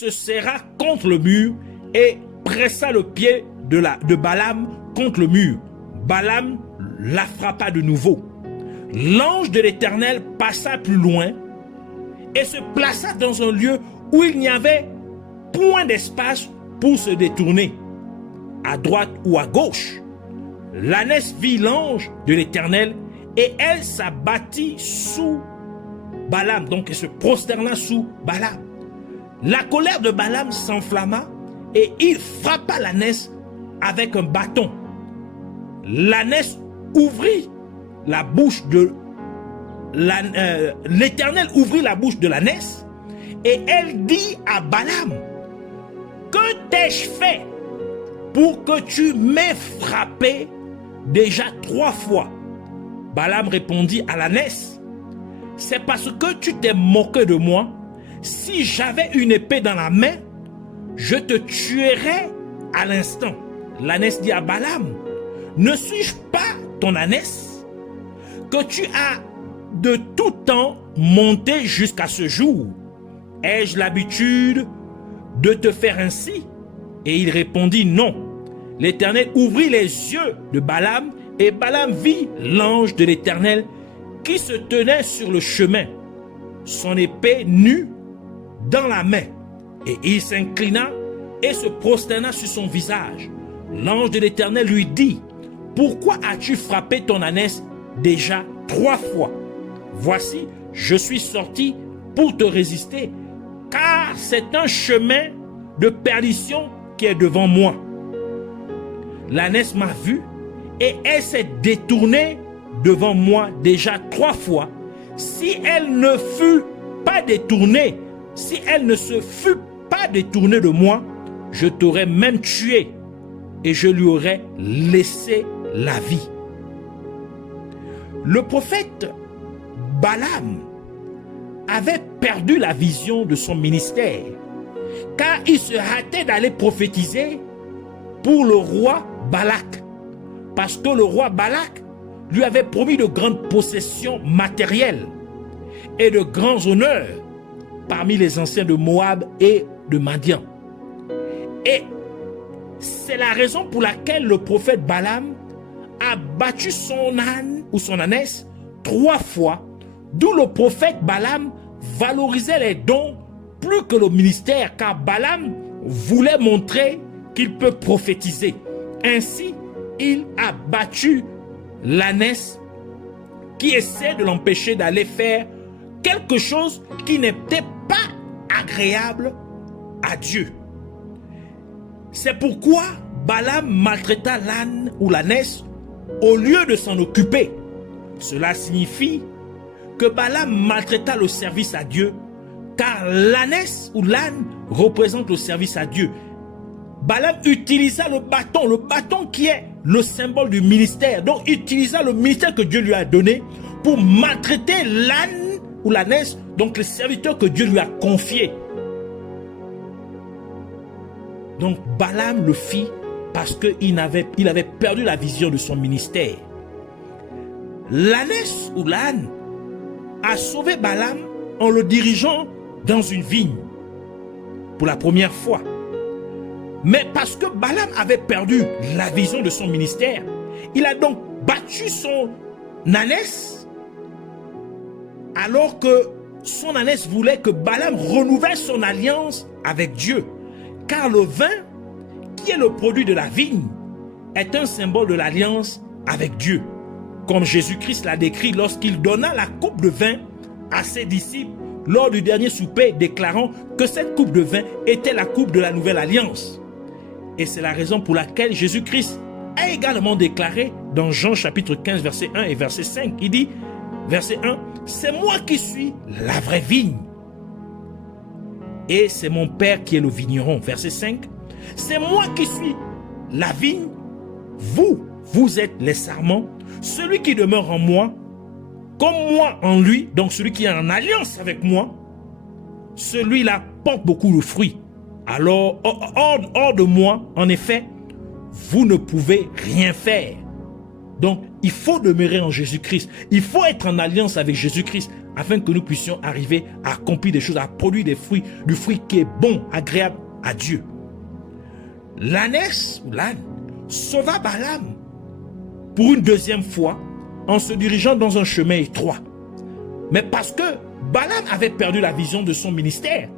se serra contre le mur et pressa le pied de Balaam contre le mur. Balaam la frappa de nouveau. L'ange de l'Éternel passa plus loin et se plaça dans un lieu où il n'y avait point d'espace pour se détourner, à droite ou à gauche. L'ânesse vit l'ange de l'Éternel et elle s'abattit sous Balaam, donc elle se prosterna sous Balaam. La colère de Balaam s'enflamma et il frappa l'ânesse avec un bâton. L'ânesse ouvrit la bouche de l'Éternel ouvrit la bouche de l'ânesse et elle dit à Balaam: que t'ai-je fait pour que tu m'aies frappé déjà 3 fois? Balaam répondit à l'ânesse: c'est parce que tu t'es moqué de moi. Si j'avais une épée dans la main, je te tuerais à l'instant. L'ânesse dit à Balaam: ne suis-je pas ton ânesse que tu as de tout temps monté jusqu'à ce jour? Ai-je l'habitude de te faire ainsi? Et il répondit: non. L'Éternel ouvrit les yeux de Balaam et Balaam vit l'ange de l'Éternel qui se tenait sur le chemin, son épée nue dans la main. Et il s'inclina et se prosterna sur son visage. L'ange de l'Éternel lui dit: pourquoi as-tu frappé ton ânesse déjà 3 fois? Voici, je suis sorti pour te résister, car c'est un chemin de perdition qui est devant moi. L'ânesse m'a vu et elle s'est détournée devant moi déjà 3 fois. Si elle ne fut pas détournée, si elle ne se fut pas détournée de moi, je t'aurais même tué et je lui aurais laissé la vie. Le prophète Balaam avait perdu la vision de son ministère, car il se hâtait d'aller prophétiser pour le roi Balak, parce que le roi Balak lui avait promis de grandes possessions matérielles et de grands honneurs parmi les anciens de Moab et de Madian. Et c'est la raison pour laquelle le prophète Balaam a battu son âne ou son ânesse 3 fois, d'où le prophète Balaam valorisait les dons plus que le ministère, car Balaam voulait montrer qu'il peut prophétiser. Ainsi, il a battu l'ânesse qui essaie de l'empêcher d'aller faire quelque chose qui n'était pas agréable à Dieu. C'est pourquoi Balaam maltraita l'âne ou l'ânesse au lieu de s'en occuper. Cela signifie que Balaam maltraita le service à Dieu, car l'ânesse ou l'âne représente le service à Dieu. Balaam utilisa le bâton qui est le symbole du ministère. Donc il utilisa le ministère que Dieu lui a donné pour maltraiter l'âne ou l'ânesse, donc le serviteur que Dieu lui a confié. Donc Balaam le fit parce qu'il avait perdu la vision de son ministère. L'ânesse ou l'âne a sauvé Balaam en le dirigeant dans une vigne pour la première fois. Mais parce que Balaam avait perdu la vision de son ministère, il a donc battu son ânesse, alors que son ânesse voulait que Balaam renouvelle son alliance avec Dieu. Car le vin, qui est le produit de la vigne, est un symbole de l'alliance avec Dieu. Comme Jésus-Christ l'a décrit lorsqu'il donna la coupe de vin à ses disciples lors du dernier souper, déclarant que cette coupe de vin était la coupe de la nouvelle alliance. Et c'est la raison pour laquelle Jésus-Christ a également déclaré dans Jean chapitre 15 verset 1 et verset 5, il dit, verset 1, « C'est moi qui suis la vraie vigne et c'est mon Père qui est le vigneron. » Verset 5, « C'est moi qui suis la vigne, vous êtes les sarments. Celui qui demeure en moi, comme moi en lui, donc celui qui est en alliance avec moi, celui-là porte beaucoup de fruits. Alors, hors de moi, en effet, vous ne pouvez rien faire. » Donc, il faut demeurer en Jésus-Christ. Il faut être en alliance avec Jésus-Christ. afin que nous puissions arriver à accomplir des choses, à produire des fruits, du fruit qui est bon, agréable à Dieu. L'ânesse ou l'âne sauva Balaam pour une deuxième fois en se dirigeant dans un chemin étroit. Mais parce que Balaam avait perdu la vision de son ministère,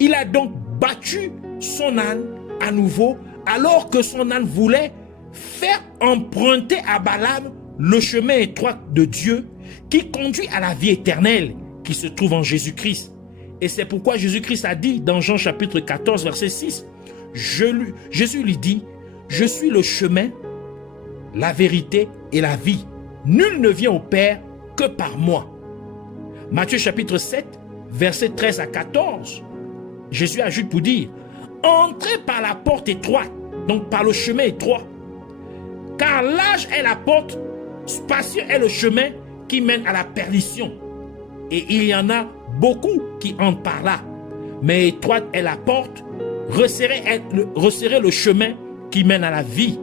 il a donc battu son âne à nouveau, alors que son âne voulait faire emprunter à Balaam le chemin étroit de Dieu qui conduit à la vie éternelle qui se trouve en Jésus-Christ. Et c'est pourquoi Jésus-Christ a dit dans Jean chapitre 14 verset 6, Jésus lui dit, « Je suis le chemin, la vérité et la vie. Nul ne vient au Père que par moi. » Matthieu chapitre 7 verset 13 à 14, Jésus ajoute pour dire, « Entrez par la porte étroite, donc par le chemin étroit, car large est la porte, spacieux est le chemin qui mène à la perdition. Et il y en a beaucoup qui entrent par là. Mais étroite est la porte, resserré le chemin qui mène à la vie.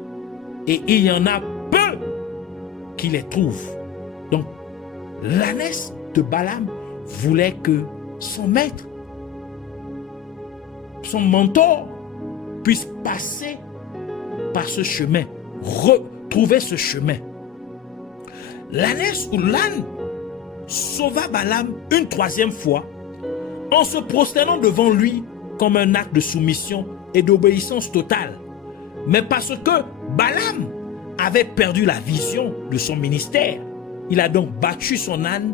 Et il y en a peu qui les trouvent. » Donc, l'ânesse de Balaam voulait que son maître, son mentor, puisse passer par ce chemin, retrouver ce chemin. L'ânesse ou l'âne sauva Balaam une troisième fois en se prosternant devant lui comme un acte de soumission et d'obéissance totale. Mais parce que Balaam avait perdu la vision de son ministère, il a donc battu son âne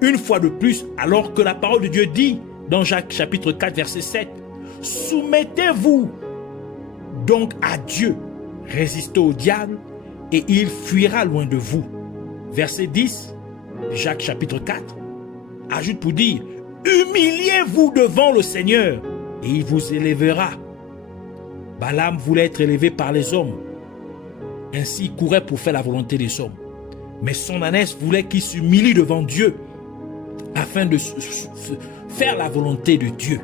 une fois de plus, alors que la parole de Dieu dit dans Jacques chapitre 4 verset 7, « Soumettez-vous donc à Dieu, résistez au diable et il fuira loin de vous. » Verset 10, Jacques chapitre 4, ajoute pour dire, « Humiliez-vous devant le Seigneur et il vous élèvera. » Balaam voulait être élevé par les hommes. Ainsi, il courait pour faire la volonté des hommes. Mais son ânesse voulait qu'il s'humilie devant Dieu afin de faire la volonté de Dieu.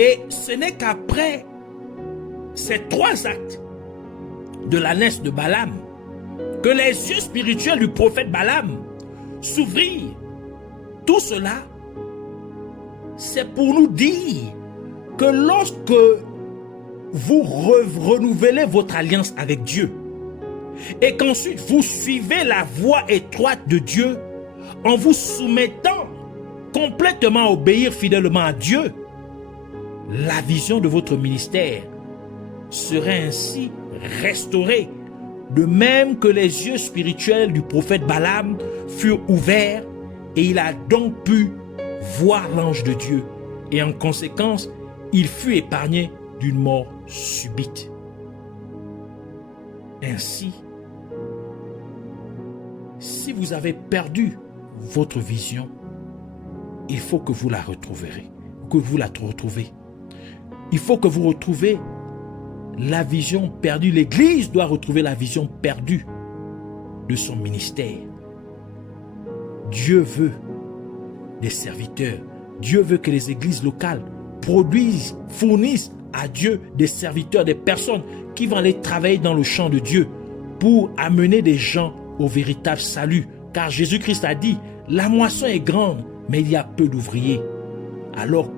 Et ce n'est qu'après ces trois actes de l'ânesse de Balaam que les yeux spirituels du prophète Balaam s'ouvrirent. Tout cela, c'est pour nous dire que lorsque vous renouvelez votre alliance avec Dieu et qu'ensuite vous suivez la voie étroite de Dieu en vous soumettant complètement à obéir fidèlement à Dieu, la vision de votre ministère serait ainsi restaurée, de même que les yeux spirituels du prophète Balaam furent ouverts et il a donc pu voir l'ange de Dieu et en conséquence, il fut épargné d'une mort subite. Ainsi, si vous avez perdu votre vision, il faut que vous la retrouverez, que vous la retrouvez. Il faut que vous retrouviez la vision perdue. L'Église doit retrouver la vision perdue de son ministère. Dieu veut des serviteurs. Dieu veut que les églises locales produisent, fournissent à Dieu des serviteurs, des personnes qui vont aller travailler dans le champ de Dieu pour amener des gens au véritable salut. Car Jésus-Christ a dit, la moisson est grande, mais il y a peu d'ouvriers. Alors,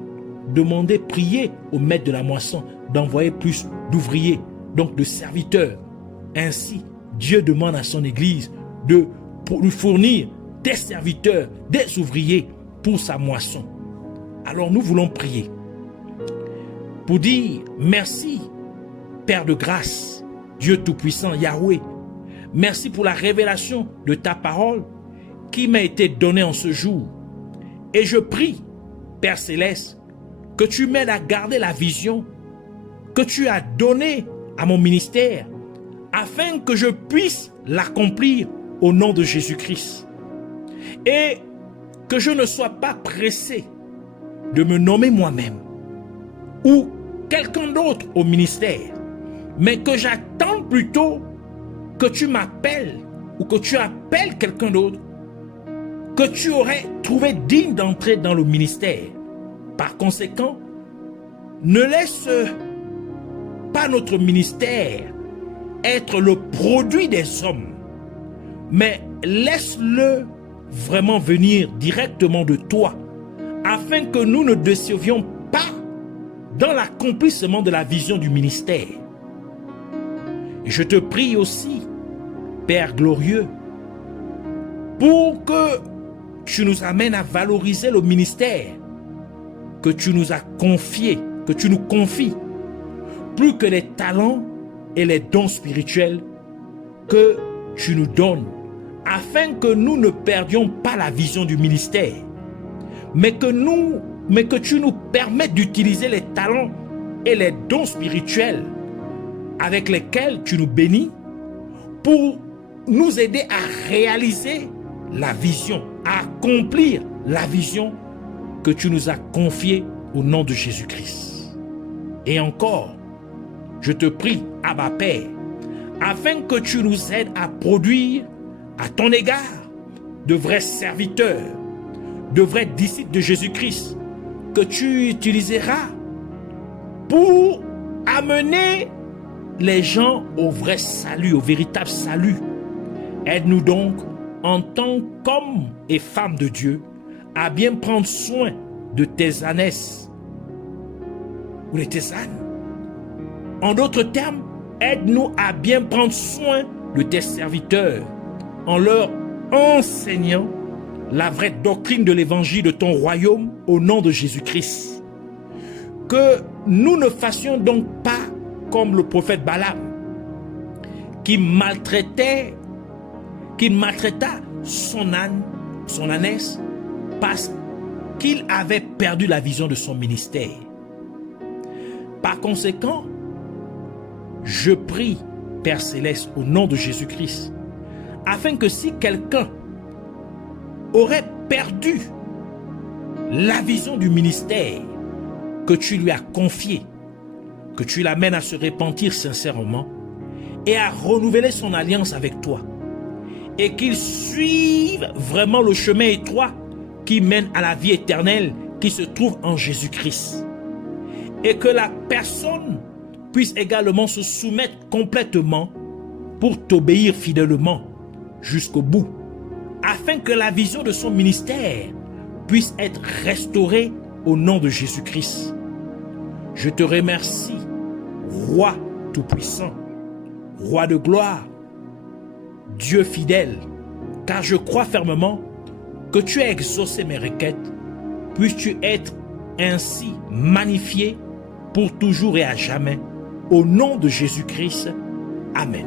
demandez, priez au maître de la moisson d'envoyer plus d'ouvriers, donc de serviteurs. Ainsi, Dieu demande à son église de lui fournir des serviteurs, des ouvriers pour sa moisson. Alors nous voulons prier pour dire merci, Père de grâce, Dieu Tout-Puissant, Yahweh. Merci pour la révélation de ta parole qui m'a été donnée en ce jour. Et je prie, Père Céleste, que tu m'aides à garder la vision que tu as donnée à mon ministère afin que je puisse l'accomplir au nom de Jésus-Christ. Et que je ne sois pas pressé de me nommer moi-même ou quelqu'un d'autre au ministère, mais que j'attende plutôt que tu m'appelles ou que tu appelles quelqu'un d'autre que tu aurais trouvé digne d'entrer dans le ministère. Par conséquent, ne laisse pas notre ministère être le produit des hommes, mais laisse-le vraiment venir directement de toi, afin que nous ne décevions pas dans l'accomplissement de la vision du ministère. Et je te prie aussi, Père glorieux, pour que tu nous amènes à valoriser le ministère que tu nous as confié, que tu nous confies, plus que les talents et les dons spirituels que tu nous donnes, afin que nous ne perdions pas la vision du ministère, mais que tu nous permettes d'utiliser les talents et les dons spirituels avec lesquels tu nous bénis pour nous aider à réaliser la vision, à accomplir la vision que tu nous as confiée au nom de Jésus-Christ. Et encore, je te prie, Abba Père, afin que tu nous aides à produire à ton égard de vrais serviteurs, de vrais disciples de Jésus-Christ que tu utiliseras pour amener les gens au vrai salut, au véritable salut. Aide-nous donc, en tant qu'hommes et femmes de Dieu, à bien prendre soin de tes ânesses ou de tes ânes. En d'autres termes, aide-nous à bien prendre soin de tes serviteurs en leur enseignant la vraie doctrine de l'évangile de ton royaume au nom de Jésus-Christ. Que nous ne fassions donc pas comme le prophète Balaam qui maltraita son âne, son ânesse, parce qu'il avait perdu la vision de son ministère. Par conséquent, je prie, Père Céleste, au nom de Jésus-Christ, afin que si quelqu'un aurait perdu la vision du ministère que tu lui as confié, que tu l'amènes à se repentir sincèrement et à renouveler son alliance avec toi, et qu'il suive vraiment le chemin étroit qui mène à la vie éternelle qui se trouve en Jésus-Christ. Et que la personne puisse également se soumettre complètement pour t'obéir fidèlement jusqu'au bout, afin que la vision de son ministère puisse être restaurée au nom de Jésus-Christ. Je te remercie, Roi tout-puissant, Roi de gloire, Dieu fidèle, car je crois fermement que tu as exaucé mes requêtes. Puisses-tu être ainsi magnifié pour toujours et à jamais, au nom de Jésus-Christ. Amen.